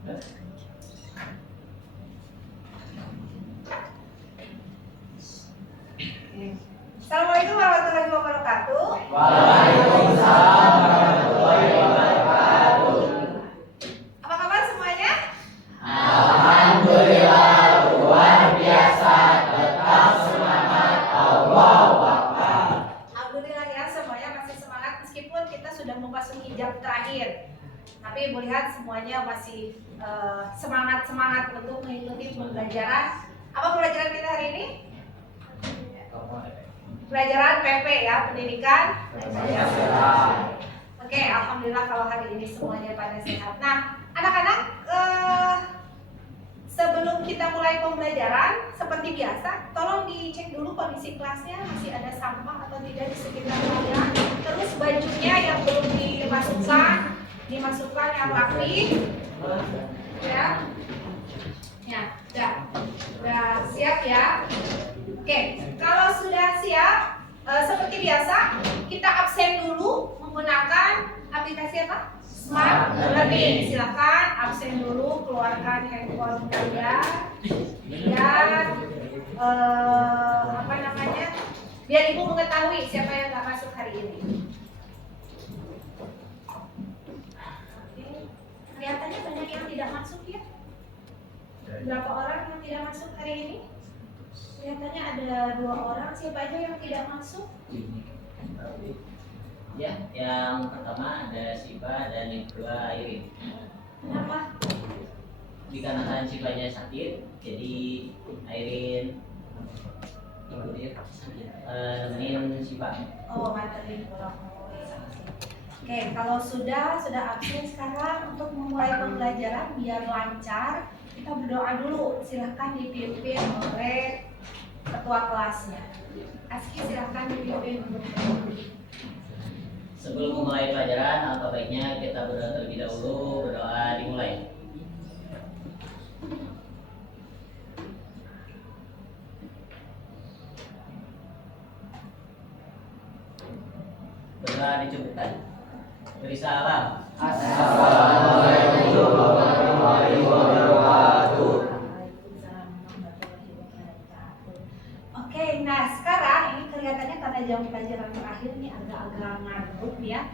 Assalamualaikum warahmatullahi wabarakatuh. Waalaikumsalam warahmatullahi wabarakatuh. Apa kabar semuanya? Alhamdulillah luar biasa, tetap semangat, Allahu Akbar. Alhamdulillah ya, semuanya masih semangat meskipun kita sudah memasuki jam terakhir. Tapi Ibu lihat semuanya masih semangat untuk mengikuti pembelajaran. Apa pembelajaran kita hari ini? Pelajaran PP ya, pendidikan Pancasila. Oke, alhamdulillah kalau hari ini semuanya pada sehat. Nah, anak-anak, sebelum kita mulai pembelajaran, seperti biasa, tolong dicek dulu kondisi kelasnya, masih ada sampah atau tidak di sekitar kalian. Terus bajunya yang belum dimasukkan yang rapi, ya. Ya, udah siap ya. Oke, kalau sudah siap, seperti biasa, kita absen dulu menggunakan aplikasi apa? Smart Learning. Silakan absen dulu, keluarkan handphone kalian, biar ibu mengetahui siapa yang nggak masuk hari ini. Oke, kelihatannya banyak yang tidak masuk ya. Berapa orang yang tidak masuk hari ini? Kelihatannya ada 2 orang. Siapa aja yang tidak masuk? Ya, yang pertama ada Siva dan yang kedua Airin. Kenapa? Dikarenakan Sivanya sakit, jadi Airin ikut dia nemenin Siva. Oh, nganterin pulang. Oke, kalau sudah absen sekarang untuk memulai pembelajaran biar lancar, kita berdoa dulu. Silahkan dipimpin oleh ketua kelasnya. Aski silahkan dipimpin untuk Sebelum memulai pelajaran, alangkah baiknya kita berdoa terlebih dahulu. Berdoa dimulai. Berdoa dicukupkan. Beri salam. Assalamualaikum warahmatullahi wabarakatuh. Oke, nah sekarang ini kelihatannya karena jam pelajaran terakhir ini agak-agak ngantuk ya.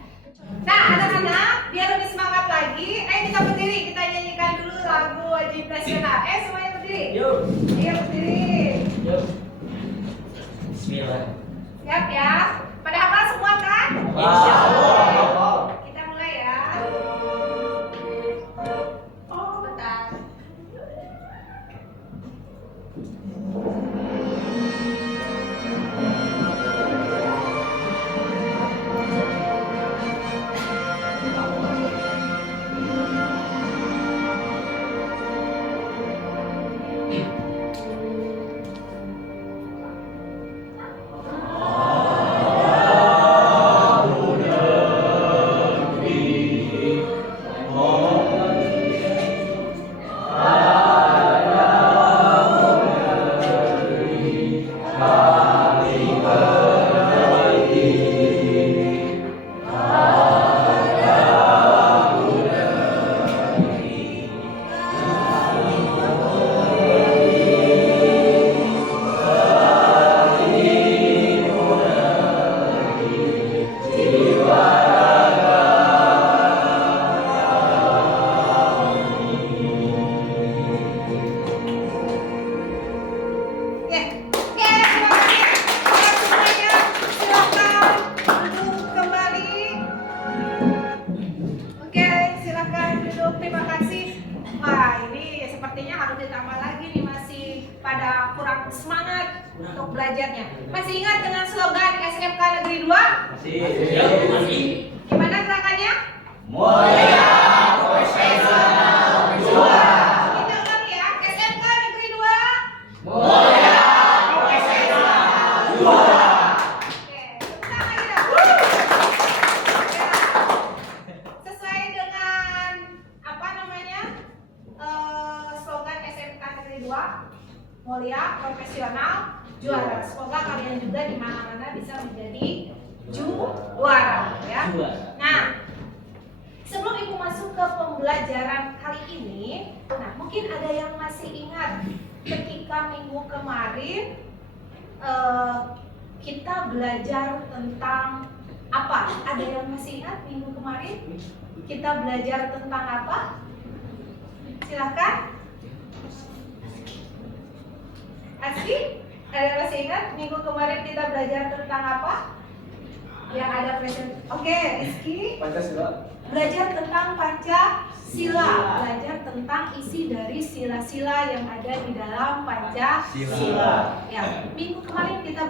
Nah anak-anak, biar lebih semangat lagi, ayo kita berdiri, kita nyanyikan dulu lagu wajib nasional. Semuanya berdiri. Yuk. Iya berdiri. Yuk. Bismillah. Siap ya? Pada hafal semua kan? Insya Allah. Kita mulai ya. Oh, bentar. Masih ingat dengan slogan SMK Negeri 2? Masih. Gimana gerakannya? Mulia profesional juara. Kita ulang ya, SMK Negeri 2. Mulia profesional juara. Oke, tepuk tangan lagi dong. Sesuai dengan slogan SMK Negeri 2, mulia profesional juara. Semoga kalian juga di mana-mana bisa menjadi juara ya. Nah, sebelum Ibu masuk ke pembelajaran kali ini, Mungkin ada yang masih ingat ketika minggu kemarin kita belajar tentang apa? Ada yang masih ingat minggu kemarin kita belajar tentang apa? Silakan. Aski, ada yang masih ingat minggu kemarin kita belajar tentang apa? Yang ada present. Oke, Rizky. Pancasila. Belajar tentang Pancasila, belajar tentang isi dari sila-sila yang ada di dalam Pancasila. Ya, minggu kemarin kita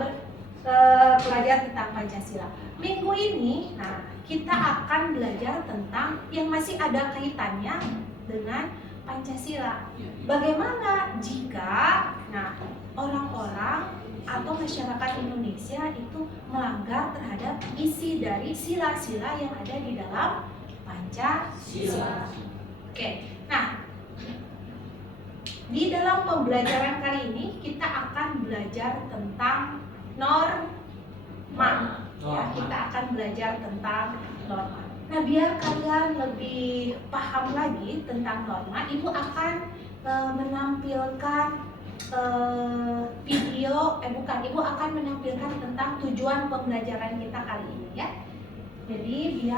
belajar tentang Pancasila. Minggu ini, nah kita akan belajar tentang yang masih ada kaitannya dengan Pancasila. Bagaimana jika, nah orang-orang atau masyarakat Indonesia itu melanggar terhadap isi dari sila-sila yang ada di dalam Pancasila. Oke, nah di dalam pembelajaran kali ini kita akan belajar tentang norma. Ya, kita akan belajar tentang norma. Nah, biar kalian lebih paham lagi tentang norma, Ibu akan menampilkan video, Ibu akan menampilkan tentang tujuan pembelajaran kita kali ini ya. Jadi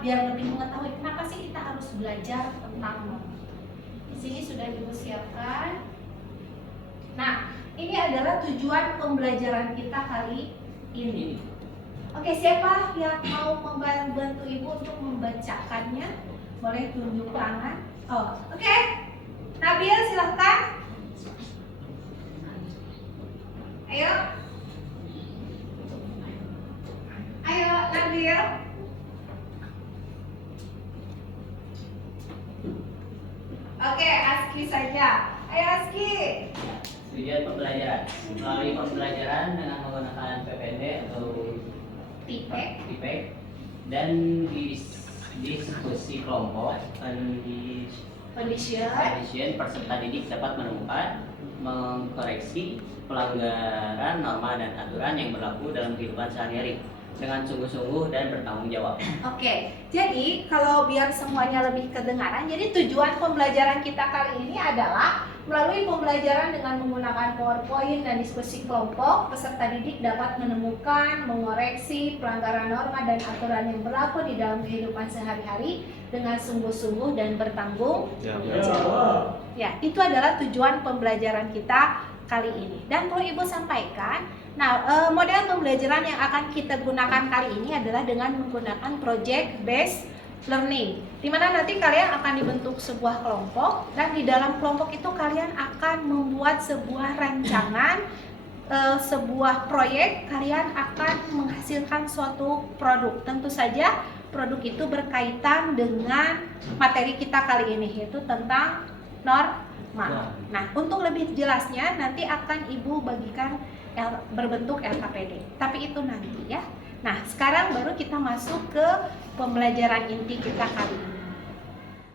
biar lebih mengetahui kenapa sih kita harus belajar tentang norma. Di sini sudah Ibu siapkan. Nah, ini adalah tujuan pembelajaran kita kali ini. Oke, siapa yang mau membantu Ibu untuk membacakannya? Boleh tunjuk tangan. Oh, oke. Nabil, silahkan. Ayo. Ayo, Nabil. Oke, Aski saja. Ayo, Aski. Tujuan pembelajaran. Melalui pembelajaran dengan menggunakan PPT atau TIPEK dan diskusi kelompok, Condition peserta didik dapat menemukan, mengkoreksi pelanggaran norma dan aturan yang berlaku dalam kehidupan sehari-hari dengan sungguh-sungguh dan bertanggung jawab. Oke, jadi kalau biar semuanya lebih kedengaran, jadi tujuan pembelajaran kita kali ini adalah melalui pembelajaran dengan menggunakan PowerPoint dan diskusi kelompok, peserta didik dapat menemukan, mengoreksi pelanggaran norma dan aturan yang berlaku di dalam kehidupan sehari-hari dengan sungguh-sungguh dan bertanggung jawab. Ya, itu adalah tujuan pembelajaran kita kali ini. Dan perlu Ibu sampaikan, model pembelajaran yang akan kita gunakan kali ini adalah dengan menggunakan project based learning, di mana nanti kalian akan dibentuk sebuah kelompok dan di dalam kelompok itu kalian akan membuat sebuah rancangan, sebuah proyek, kalian akan menghasilkan suatu produk. Tentu saja produk itu berkaitan dengan materi kita kali ini, yaitu tentang norma. Nah, untuk lebih jelasnya nanti akan Ibu bagikan berbentuk LKPD, tapi itu nanti ya. Nah, sekarang baru kita masuk ke pembelajaran inti kita kali ini.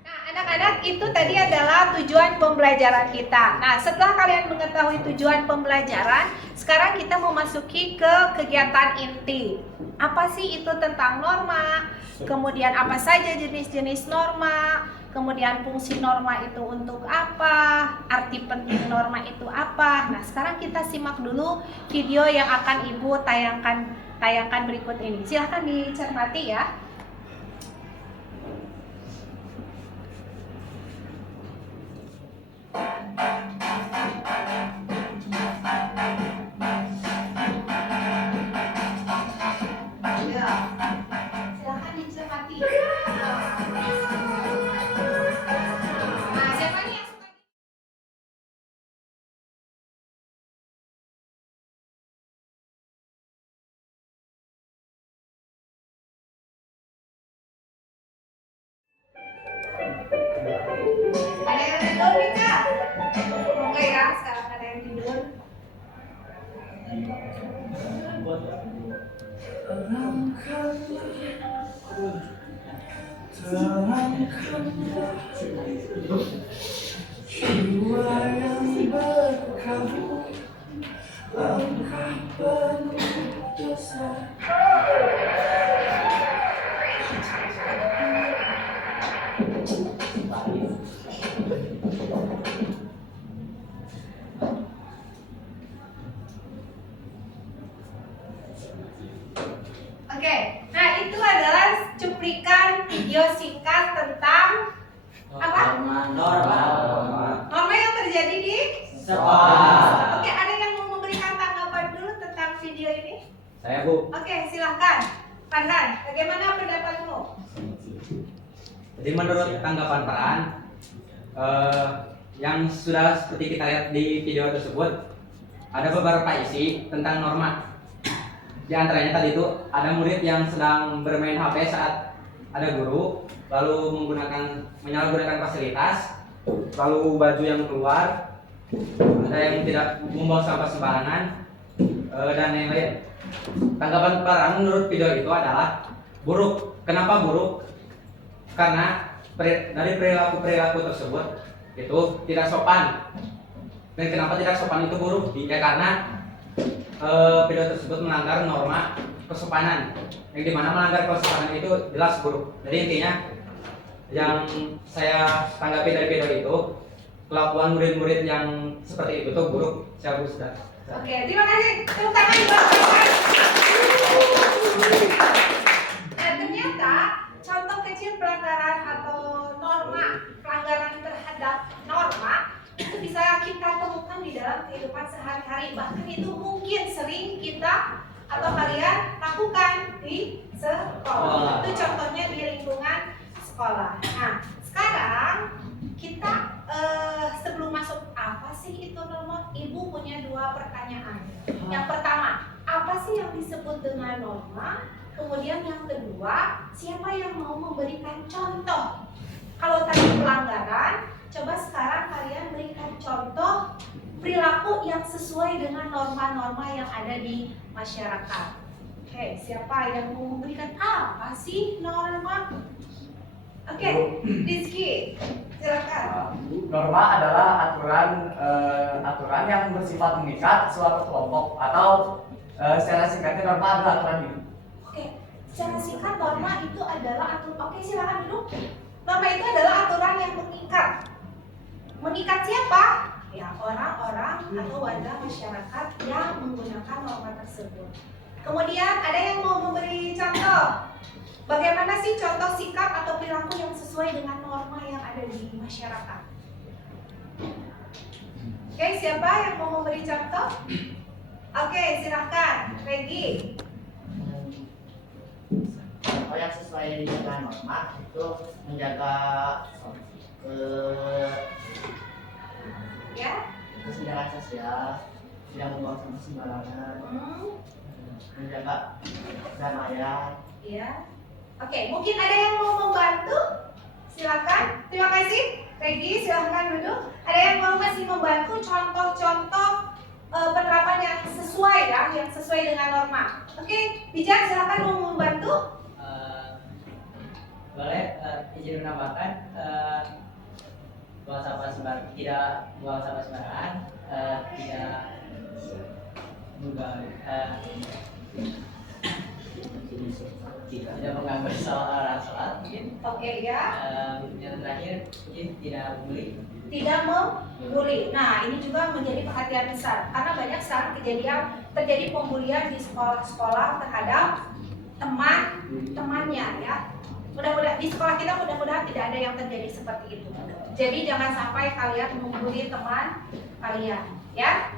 Nah, anak-anak, itu tadi adalah tujuan pembelajaran kita. Nah, setelah kalian mengetahui tujuan pembelajaran, sekarang kita memasuki ke kegiatan inti. Apa sih itu tentang norma? Kemudian apa saja jenis-jenis norma? Kemudian fungsi norma itu untuk apa? Arti penting norma itu apa? Nah, sekarang kita simak dulu video yang akan Ibu tayangkan berikut ini. Silahkan dicermati ya. Silahkan dicermati. Nah, siapa nih yang suka? Ada yang tidur nih Kak? Semoga ya sekarang ada yang tidur. Jiwa yang berkabut, langkah penuh dosa. memberikan video singkat tentang apa? Norma yang terjadi di Sekolah. Oke, ada yang mau memberikan tanggapan dulu tentang video ini? Saya, Bu. Oke, silahkan. Farhan, bagaimana pendapatmu? Jadi menurut tanggapan Farhan, yang sudah seperti kita lihat di video tersebut, ada beberapa isi tentang norma. Di antaranya tadi itu ada murid yang sedang bermain HP saat ada guru, lalu menyalahgunakan fasilitas, lalu baju yang keluar, ada yang tidak membuang sampah sembarangan, dan lain-lain. Tanggapan Farhan menurut video itu adalah buruk. Kenapa buruk? Karena dari perilaku tersebut itu tidak sopan. Dan kenapa tidak sopan itu buruk? Ya karena video tersebut melanggar norma kesopanan, yang dimana melanggar kesopanan itu jelas buruk. Jadi intinya yang saya tanggapi dari video itu, kelakuan murid-murid yang seperti itu tuh buruk. Saya sudah. Oke, terima kasih. Tepuk tangan buat Farhan. Nah, ternyata contoh kecil pelanggaran atau norma, pelanggaran terhadap norma itu bisa kita temukan di dalam kehidupan sehari-hari. Bahkan itu mungkin sering kita atau kalian lakukan di sekolah. Itu contohnya di lingkungan sekolah. Nah, sekarang kita sebelum masuk apa sih itu norma? Ibu punya dua pertanyaan. Yang pertama, apa sih yang disebut dengan norma? Kemudian yang kedua, siapa yang mau memberikan contoh? Kalau tadi pelanggaran, coba sekarang kalian berikan contoh perilaku yang sesuai dengan norma-norma yang ada di masyarakat. Oke, siapa yang mau memberikan apa sih norma? Oke, Rizky, silakan. Norma adalah aturan yang bersifat mengikat suatu kelompok atau secara singkatnya norma adalah aturan hidup. Oke, secara singkat norma itu adalah aturan. Oke, silakan duduk. Norma itu adalah aturan yang mengikat. Mengikat siapa? Ya, orang-orang atau warga masyarakat yang menggunakan norma tersebut. Kemudian ada yang mau memberi contoh. Bagaimana sih contoh sikap atau perilaku yang sesuai dengan norma yang ada di masyarakat? Oke, siapa yang mau memberi contoh? Oke, silahkan, Regi. Contoh yang sesuai dengan norma itu menjaga kesenjangan sosial, tidak membuang sampah sembarangan, menjaga kedamaian. Ya. Oke, mungkin ada yang mau membantu? Silakan. Terima kasih. Regi, silakan duduk. Ada yang mau masih membantu contoh-contoh penerapan yang sesuai ya, yang sesuai dengan norma. Oke, Bijak silakan mau membantu. Boleh izin menambahkan buang sampah sembarangan, tidak buang sampah sembarangan, tidak mengganggu orang sholat mungkin. Oke ya. Yang terakhir mungkin tidak bully. Tidak membuli. Nah, ini juga menjadi perhatian besar karena banyak sekarang kejadian terjadi pembulian di sekolah-sekolah terhadap teman-temannya ya. Mudah-mudahan di sekolah kita mudah-mudahan tidak ada yang terjadi seperti itu. Jadi jangan sampai kalian membuli teman kalian, ya.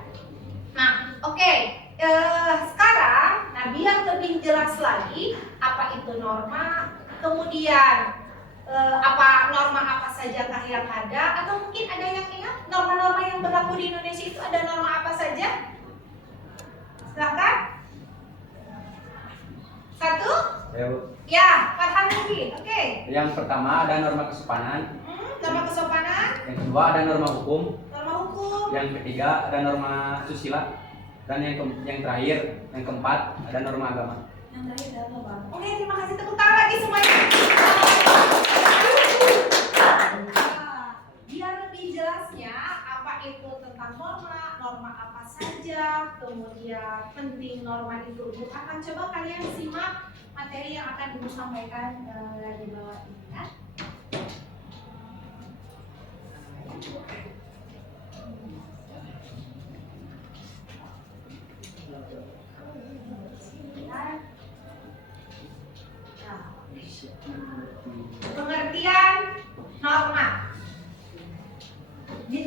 Nah, oke. Sekarang, nah biar lebih jelas lagi apa itu norma, kemudian apa norma apa sajakah yang ada, atau mungkin ada yang ingat norma-norma yang berlaku di Indonesia itu ada norma apa saja? Silakan. Satu? Ya, Bu. Ya, Farhan lagi. Oke. Yang pertama ada norma kesopanan, Norma kesopanan, yang kedua ada norma hukum, norma hukum, yang ketiga ada norma susila, dan yang terakhir, yang keempat ada norma agama. yang terakhir adalah norma. Oke, terima kasih, tepuk tangan lagi semuanya. Biar lebih jelasnya apa itu tentang norma, norma apa saja, kemudian penting norma itu. Ibu akan coba kalian simak materi yang akan Ibu sampaikan di bawah ini ya. Nah,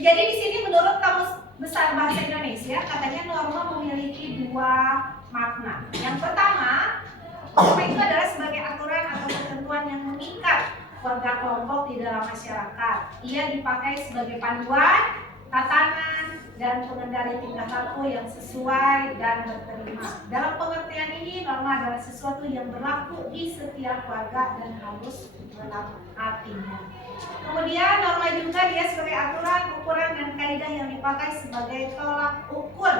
Jadi di sini menurut Kamus Besar Bahasa Indonesia katanya norma memiliki dua makna. Yang pertama, norma itu adalah sebagai aturan atau ketentuan yang mengikat warga kelompok di dalam masyarakat. Ia dipakai sebagai panduan, tatanan, dan pengendali tingkah laku yang sesuai dan berterima. Dalam pengertian ini, norma adalah sesuatu yang berlaku di setiap warga dan harus menaatinya. Kemudian norma juga dia sebagai aturan, ukuran, dan kaidah yang dipakai sebagai tolak ukur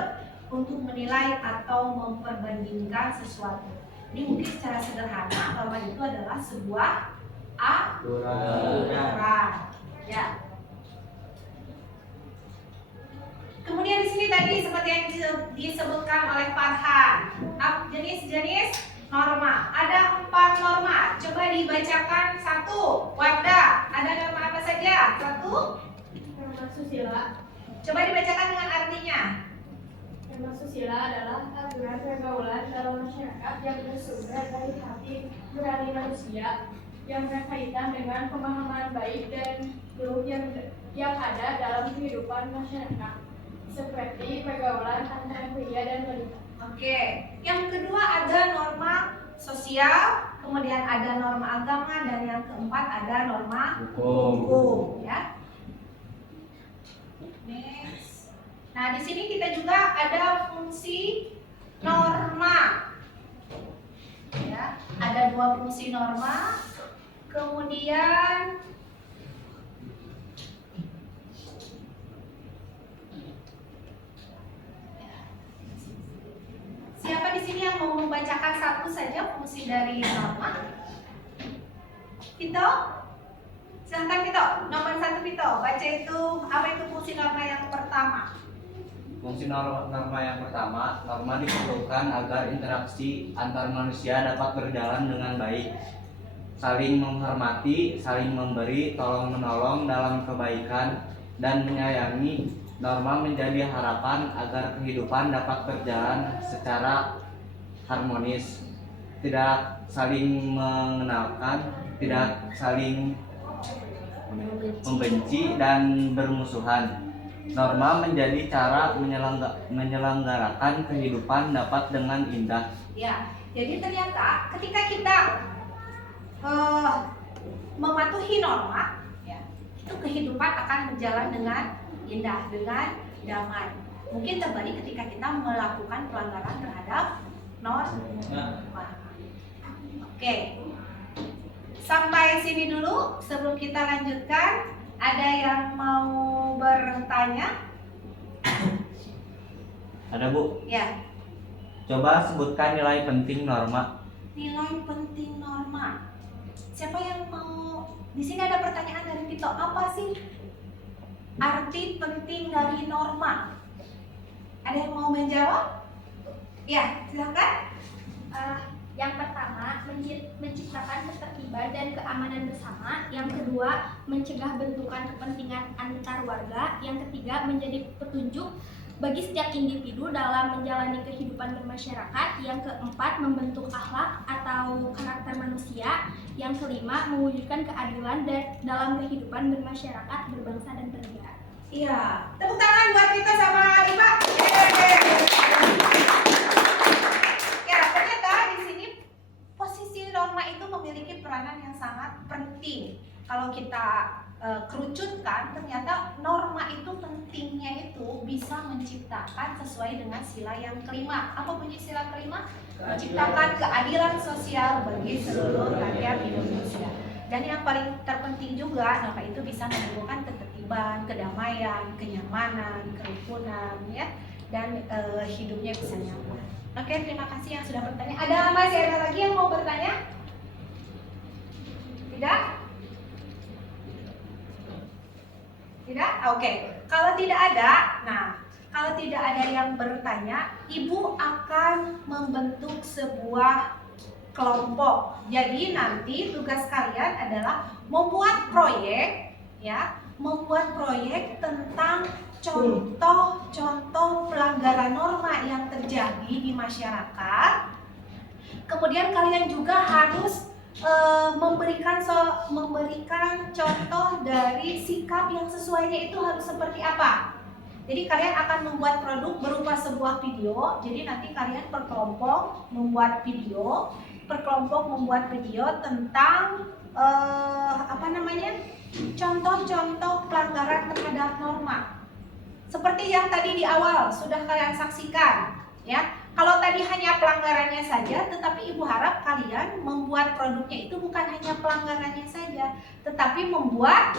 untuk menilai atau memperbandingkan sesuatu. Ini mungkin secara sederhana, norma itu adalah sebuah aturan. Ya. Kemudian di sini tadi seperti yang disebutkan oleh Farhan, jenis-jenis norma. Ada 4 norma. Coba dibacakan satu. Wardah, ada norma apa saja? Satu. Norma susila. Coba dibacakan dengan artinya. Norma susila adalah aturan pergaulan dalam masyarakat yang bersumber dari hati nurani manusia yang berkaitan dengan pemahaman baik dan buruk yang ada dalam kehidupan masyarakat, seperti pergaulan antara pria dan wanita. Oke. Yang kedua ada norma sosial, kemudian ada norma agama, dan yang keempat ada norma hukum. Ya. Next. Nah, di sini kita juga ada fungsi norma. Ya, ada 2 fungsi norma. Kemudian siapa di sini yang mau membacakan satu saja fungsi dari norma? Vito? Silahkan Vito, nomor 1 Vito, baca itu apa itu fungsi norma yang pertama? Fungsi norma yang pertama, norma diperlukan agar interaksi antar manusia dapat berjalan dengan baik, saling menghormati, saling memberi, tolong-menolong dalam kebaikan, dan menyayangi. Norma menjadi harapan agar kehidupan dapat berjalan secara harmonis, tidak saling mengenalkan, tidak saling membenci dan bermusuhan. Norma menjadi cara menyelenggarakan kehidupan dapat dengan indah. Ya, jadi ternyata ketika kita mematuhi norma, ya, itu kehidupan akan berjalan dengan indah, dengan damai. Mungkin terbalik ketika kita melakukan pelanggaran terhadap norma. Oke, sampai sini dulu. Sebelum kita lanjutkan, ada yang mau bertanya? Ada Bu? Ya, Coba sebutkan nilai penting norma. nilai penting norma. Siapa yang mau? Di sini ada pertanyaan dari Vito. Apa sih arti penting dari norma? Ada yang mau menjawab? Ya, silakan. Yang pertama, menciptakan ketertiban dan keamanan bersama. Yang kedua, mencegah bentukan kepentingan antar warga. Yang ketiga, menjadi petunjuk bagi setiap individu dalam menjalani kehidupan bermasyarakat. Yang keempat, membentuk akhlak atau karakter manusia. Yang kelima, mewujudkan keadilan dalam kehidupan bermasyarakat, berbangsa dan bernegara. Iya, tepuk tangan buat kita sama Iba. Ya, ternyata di sini posisi norma itu memiliki peranan yang sangat penting. Kalau kita kerucutkan, ternyata norma itu pentingnya itu bisa menciptakan sesuai dengan sila yang kelima. Apa bunyi sila kelima? Menciptakan keadilan sosial bagi seluruh rakyat Indonesia. Dan yang paling terpenting juga, norma itu bisa menimbulkan ketertiban, kedamaian, kenyamanan, kerukunan, ya, dan hidupnya bisa nyaman. Oke, terima kasih yang sudah bertanya. Masih ada lagi yang mau bertanya? Tidak? Tidak? Oke. Kalau tidak ada, kalau tidak ada yang bertanya, Ibu akan membentuk sebuah kelompok. Jadi nanti tugas kalian adalah membuat proyek, ya, membuat proyek tentang contoh-contoh pelanggaran norma yang terjadi di masyarakat. Kemudian kalian juga harus memberikan contoh dari sikap yang sesuainya itu harus seperti apa. Jadi kalian akan membuat produk berupa sebuah video. Jadi nanti kalian per kelompok membuat video, tentang contoh-contoh pelanggaran terhadap norma. Seperti yang tadi di awal sudah kalian saksikan, ya. Kalau tadi hanya pelanggarannya saja, tetapi Ibu harap kalian membuat produknya itu bukan hanya pelanggarannya saja, tetapi membuat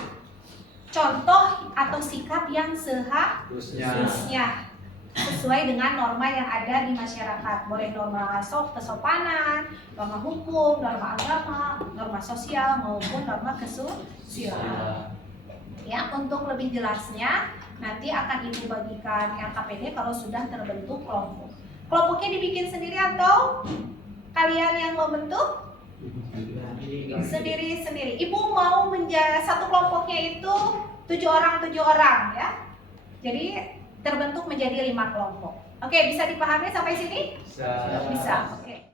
contoh atau sikap yang seharusnya sesuai dengan norma yang ada di masyarakat. Boleh norma kesopanan, norma hukum, norma agama, norma sosial maupun norma kesusilaan. Ya, untuk lebih jelasnya nanti akan Ibu bagikan LKPD kalau sudah terbentuk kelompok. Kelompoknya dibikin sendiri atau kalian yang membentuk? Sendiri-sendiri. Ibu mau satu kelompoknya itu 7 orang ya. Jadi terbentuk menjadi 5 kelompok. Oke, bisa dipahami sampai sini? Bisa. Oke.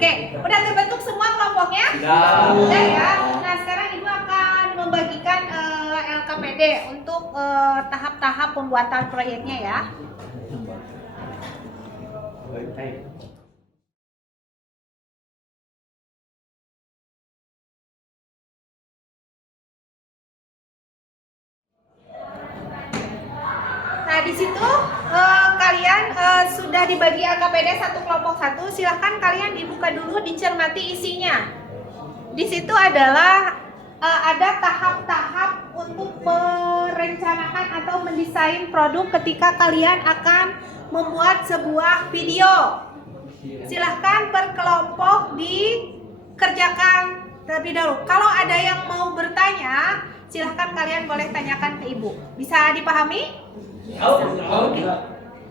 Oke, udah terbentuk semua kelompoknya? Sudah ya. Nah, sekarang Ibu akan membagikan LKPD untuk tahap-tahap pembuatan proyeknya ya. Nah, di situ kalian sudah dibagi LKPD satu kelompok satu. Silahkan kalian dibuka dulu, dicermati isinya. Di situ adalah ada tahap-tahap untuk merencanakan atau mendesain produk ketika kalian akan membuat sebuah video. Silahkan per kelompok dikerjakan terlebih dahulu. Kalau ada yang mau bertanya, silahkan kalian boleh tanyakan ke Ibu. Bisa dipahami? Oke.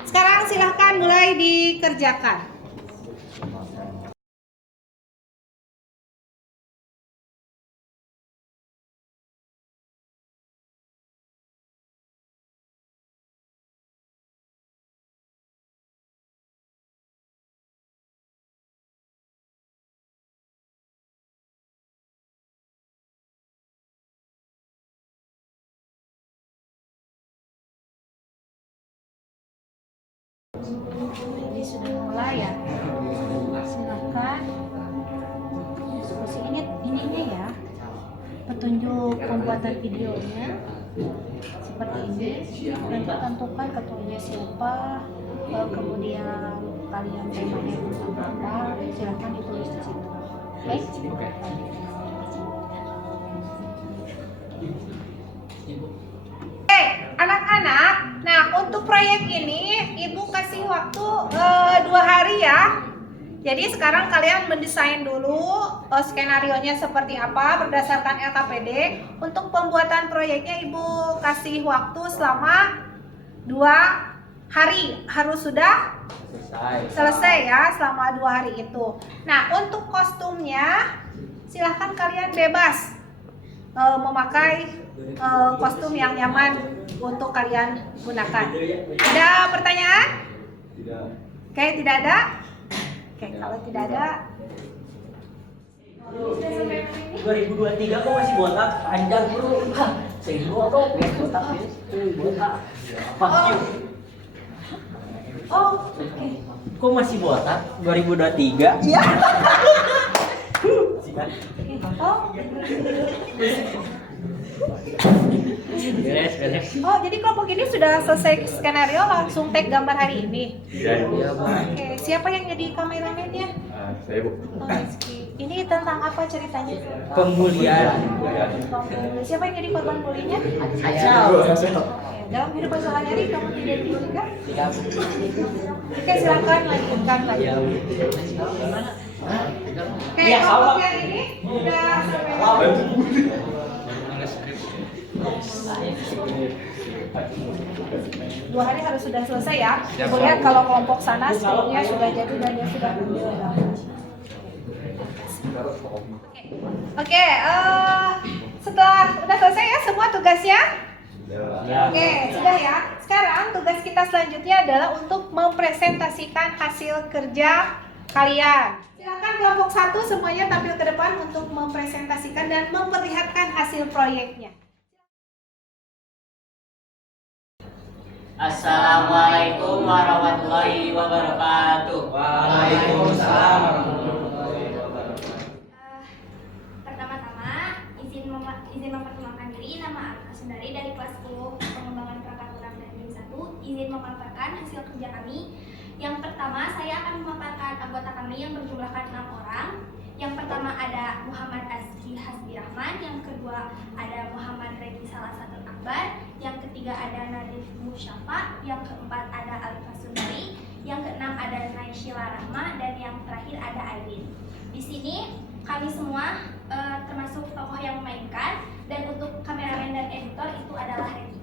Sekarang silahkan mulai dikerjakan. Ini sudah mulai ya. Silakan. Ininya ya. Petunjuk pembuatan videonya seperti ini. Nanti tentukan ketuanya siapa, kemudian kalian temanya tentang apa. Silakan ditulis di situ. Oke. Anak-anak, nah untuk proyek ini Ibu kasih waktu 2 hari ya. Jadi sekarang kalian mendesain dulu skenarionya seperti apa berdasarkan LKPD. Untuk pembuatan proyeknya Ibu kasih waktu selama 2 hari. Harus sudah selesai ya selama 2 hari itu. Nah untuk kostumnya silahkan kalian bebas memakai kostum yang nyaman untuk kalian gunakan. Ada pertanyaan? Tidak. Oke, tidak ada? Oke, kalau tidak ada 2023 kok masih botak? Panjang bro. Saya dulu dong, lihat botak botak. oke. Kok masih botak? 2023? Iya. Beres. Oh, jadi kelompok ini sudah selesai skenario langsung take gambar hari ini. Iya, Oke, siapa yang jadi kameramennya? Saya Bu. Oh, Rizky. Ini tentang apa ceritanya? Pembulian. Siapa yang jadi korban bulinya? Acau. Dalam kehidupan sehari-hari kamu tidak dibully kan? Oke, silakan lanjutkan lagi. Oke, kelompok yang ini udah sampai. 2 hari harus sudah selesai ya. Ibu lihat kalau kelompok sana sebelumnya sudah jadi dan dia sudah ambil. Oke, setelah udah selesai ya semua tugasnya? Oke, sudah ya. Sekarang tugas kita selanjutnya adalah untuk mempresentasikan hasil kerja kalian. Silakan kelompok 1 semuanya tampil ke depan untuk mempresentasikan dan memperlihatkan hasil proyeknya. Assalamualaikum warahmatullahi wabarakatuh. Waalaikumsalam warahmatullahi wabarakatuh. Pertama-tama izin memperkenalkan diri, nama Alika Sundari dari kelas 10 pengembangan peraturan dan BIM 1. Izin memaparkan hasil kerja kami. Yang pertama, saya akan memaparkan anggota kami yang berjumlahkan 6 orang. Yang pertama ada Muhammad Azki Hasbi Rahman, yang kedua ada Muhammad Regi Salasatul Akbar, yang ketiga ada Nadif Musyafa, yang keempat ada Alika Sundari, yang keenam ada Naishila Rahma, dan yang terakhir ada Aidin. Di sini kami semua termasuk tokoh yang memainkan, dan untuk kameramen dan editor itu adalah Regi.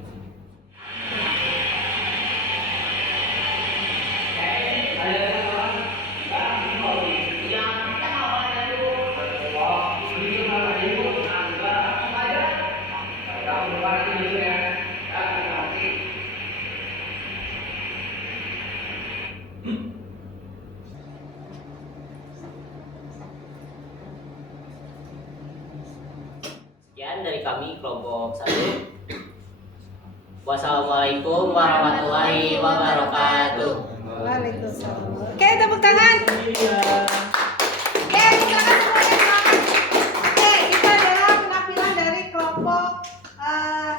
Sekian dari kami kelompok 1. Wassalamualaikum warahmatullahi wabarakatuh. Waalaikumsalam. Oke, tepuk tangan. Oke, silakan semuanya. Oke, itu adalah penampilan dari kelompok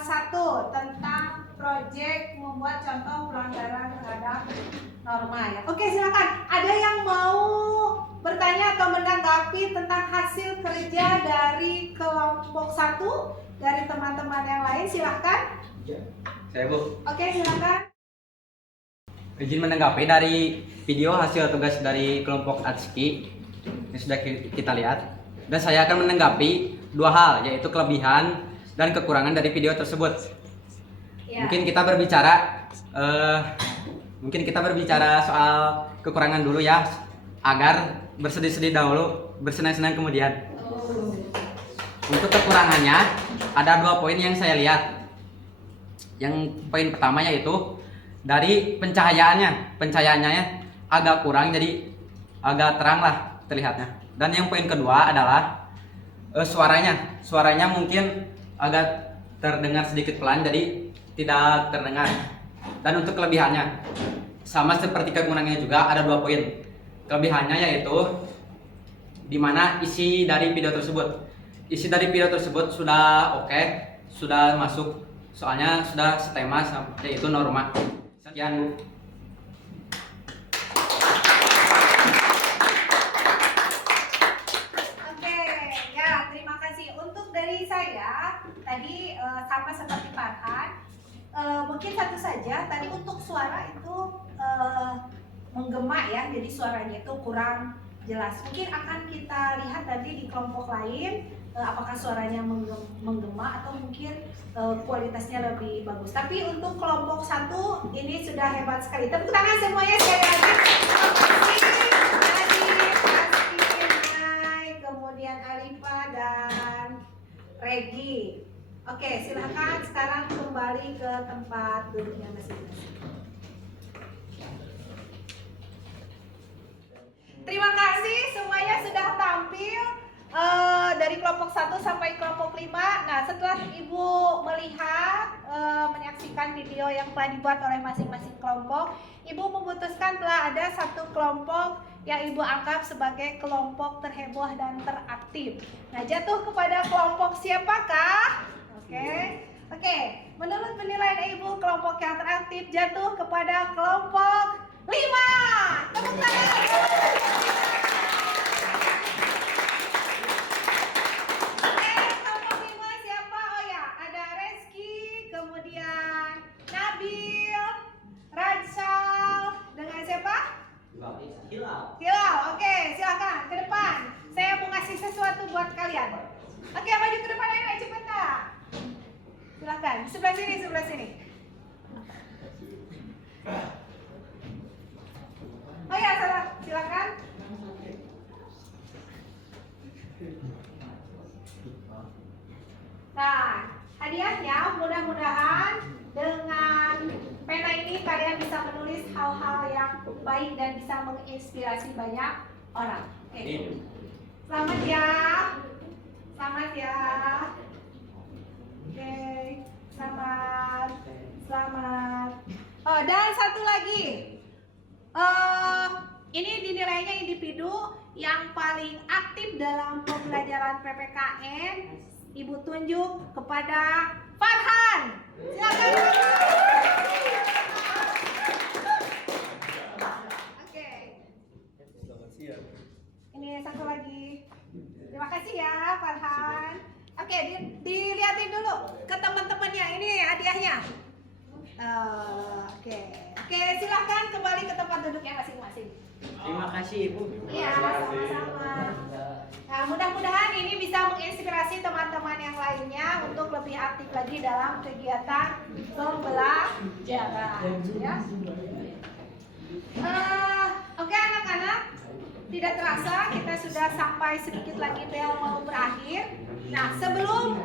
1 tentang proyek membuat contoh pelanggaran terhadap norma ya. Oke, silakan. Ada yang mau bertanya atau menanggapi tentang hasil kerja dari kelompok 1 dari teman-teman yang lain? Silahkan. Saya Bu. Oke, silakan. Izin menanggapi dari video hasil tugas dari kelompok Atski yang sudah kita lihat, dan saya akan menanggapi 2 hal, yaitu kelebihan dan kekurangan dari video tersebut. Ya. Mungkin kita berbicara soal kekurangan dulu ya, agar bersedih-sedih dahulu, bersenang-senang kemudian. Untuk kekurangannya ada 2 poin yang saya lihat. Yang poin pertama yaitu dari pencahayaannya agak kurang, jadi agak terang lah terlihatnya. Dan yang poin kedua adalah suaranya mungkin agak terdengar sedikit pelan, jadi tidak terdengar. Dan untuk kelebihannya sama seperti kekurangannya juga ada 2 poin. Kelebihannya yaitu dimana isi dari video tersebut sudah oke, sudah masuk, soalnya sudah setema yaitu norma. Sekian Bu. Oke, ya terima kasih. Untuk dari saya tadi sama seperti Farhan, mungkin satu saja tadi untuk suara itu menggema ya, jadi suaranya itu kurang jelas. Mungkin akan kita lihat tadi di kelompok lain apakah suaranya menggema atau mungkin kualitasnya lebih bagus. Tapi untuk kelompok 1 ini sudah hebat sekali. Tepuk tangan semuanya sekali lagi. Kemudian Alifa dan Regi. Oke, silakan sekarang kembali ke tempat duduknya masing-masing. Terima kasih semuanya sudah tampil dari kelompok 1 sampai kelompok 5. Nah, setelah Ibu melihat menyaksikan video yang telah dibuat oleh masing-masing kelompok, Ibu memutuskan telah ada satu kelompok yang Ibu anggap sebagai kelompok terheboh dan teraktif. Nah, jatuh kepada kelompok siapakah? Oke. Menurut penilaian Ibu, kelompok yang teraktif jatuh kepada kelompok 5. Tepuk tangan. Oke, kelompok 5 siapa? Oh ya, ada Reski, kemudian Nabil, Rajsal, dengan siapa? Hilal. Oke, silakan ke depan. Saya mau ngasih sesuatu buat kalian. Oke, maju ke depan ayo cepetan. Silakan. kalian. Sebelah sini, sebelah sini. Oh ya, salah. Silakan. Nah, hadiahnya mudah-mudahan dengan pena ini kalian bisa menulis hal-hal yang baik dan bisa menginspirasi banyak orang. Oke. Selamat ya. Selamat ya. Oke. Selamat. Selamat. Oh, dan satu lagi. Ini dinilainya individu yang paling aktif dalam pembelajaran PPKN. Ibu tunjuk kepada Farhan. Silakan. Oke. Selamat siang. Ini satu lagi. Terima kasih ya Farhan. Oke, dilihatin dulu ke teman-temannya. Ini hadiahnya. Oke, silahkan kembali ke tempat duduknya masing-masing. Terima kasih Ibu. Iya, sama-sama. Nah, mudah-mudahan ini bisa menginspirasi teman-teman yang lainnya untuk lebih aktif lagi dalam kegiatan pembelajaran. Ya. Oke anak-anak, tidak terasa kita sudah sampai sedikit lagi bel mau berakhir. Nah, sebelum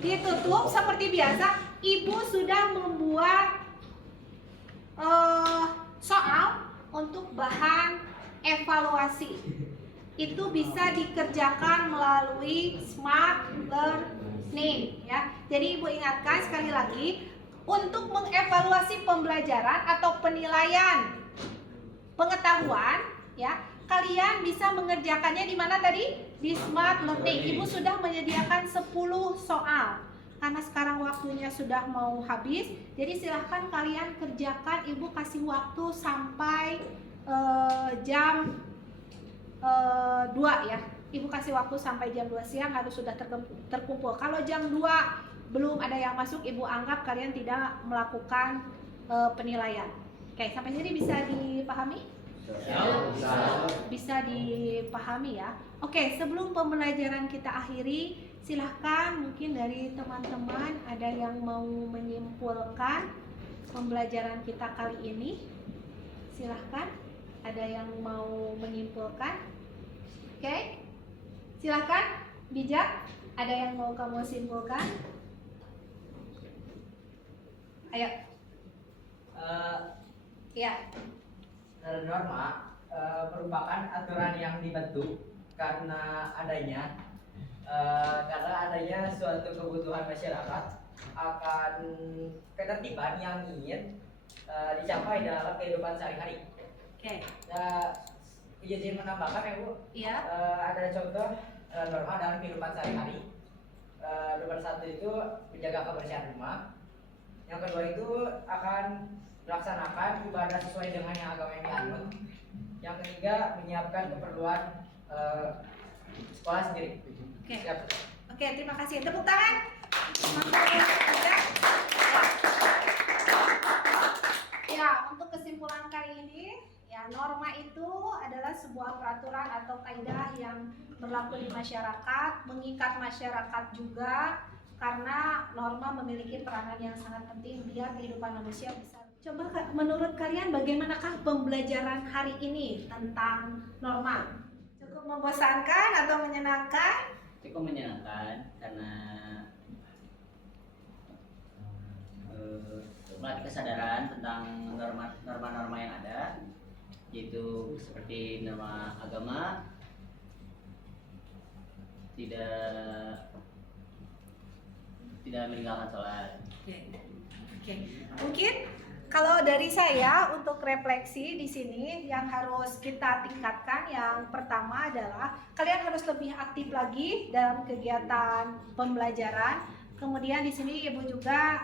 ditutup seperti biasa, Ibu sudah membuat soal untuk bahan evaluasi. Itu bisa dikerjakan melalui smart learning ya. Jadi Ibu ingatkan sekali lagi untuk mengevaluasi pembelajaran atau penilaian pengetahuan ya. Kalian bisa mengerjakannya di mana tadi? Di smart learning. Ibu sudah menyediakan 10 soal. Karena sekarang waktunya sudah mau habis, jadi silahkan kalian kerjakan. Ibu kasih waktu sampai jam 2 ya. Ibu kasih waktu sampai jam 2 siang harus sudah terkumpul. Kalau jam 2 belum ada yang masuk, Ibu anggap kalian tidak melakukan penilaian. Oke, sampai sini bisa dipahami? Bisa dipahami ya. Oke, sebelum pembelajaran kita akhiri, silahkan mungkin dari teman-teman ada yang mau menyimpulkan pembelajaran kita kali ini. Silahkan, ada yang mau menyimpulkan? Oke, silahkan. Bijak, ada yang mau kamu simpulkan? Ayo. Ya. Norma merupakan aturan yang dibentuk karena adanya suatu kebutuhan masyarakat akan ketertiban yang ingin dicapai dalam kehidupan sehari-hari. Oke. Izin menambahkan ya Bu. Iya. Ada contoh norma dalam kehidupan sehari-hari. Nomor 1 itu menjaga kebersihan rumah. Yang kedua itu akan melaksanakan ibadah sesuai dengan yang agama yang dianut. Yang ketiga menyiapkan keperluan sekolah sendiri. Oke. Siap. Oke, terima kasih. Tepuk tangan. Ya, untuk kesimpulan kali ini, ya norma itu adalah sebuah peraturan atau kaidah yang berlaku di masyarakat, mengikat masyarakat juga karena norma memiliki peranan yang sangat penting biar kehidupan manusia bisa. Coba menurut kalian bagaimanakah pembelajaran hari ini tentang norma? Cukup membosankan atau menyenangkan? Cukup menyenangkan karena melatih kesadaran tentang norma-norma yang ada, yaitu seperti norma agama, tidak meninggalkan sholat. Oke. Mungkin kalau dari saya untuk refleksi di sini yang harus kita tingkatkan, yang pertama adalah kalian harus lebih aktif lagi dalam kegiatan pembelajaran. Kemudian di sini Ibu juga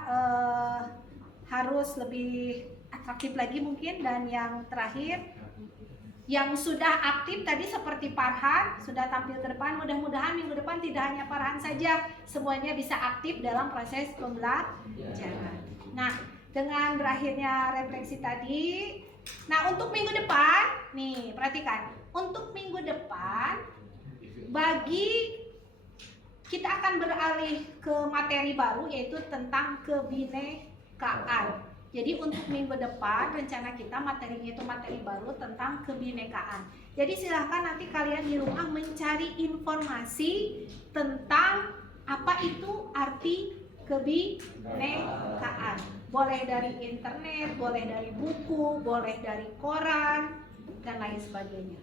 harus lebih atraktif lagi mungkin. Dan yang terakhir, yang sudah aktif tadi seperti Farhan sudah tampil ke depan, mudah-mudahan minggu depan tidak hanya Farhan saja, semuanya bisa aktif dalam proses pembelajaran. Nah, dengan berakhirnya refleksi tadi, nah untuk minggu depan, nih perhatikan, untuk minggu depan bagi kita akan beralih ke materi baru yaitu tentang kebinekaan. Jadi untuk minggu depan rencana kita materinya itu materi baru tentang kebinekaan. Jadi silahkan nanti kalian di rumah mencari informasi tentang apa itu arti kebinekaan. Boleh dari internet, boleh dari buku, boleh dari koran, dan lain sebagainya.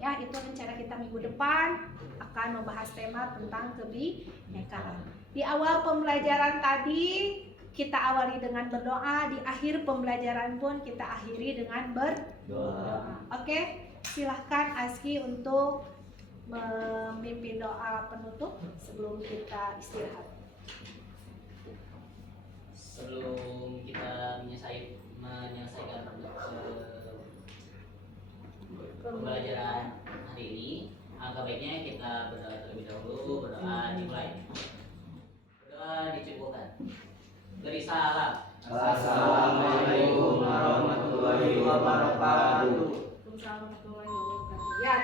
Ya, itu rencana kita minggu depan akan membahas tema tentang kebinekaan. Di awal pembelajaran tadi kita awali dengan berdoa, di akhir pembelajaran pun kita akhiri dengan berdoa. Oke, silahkan Aski untuk memimpin doa penutup sebelum kita istirahat. Sebelum kita menyelesaikan pembelajaran hari ini, alangkah baiknya kita berdoa terlebih dahulu. Berdoa dimulai. Berdoa dicukupkan. Beri salam. Assalamualaikum warahmatullahi wabarakatuh. Waalaikumsalam warahmatullahi wabarakatuh. Ya,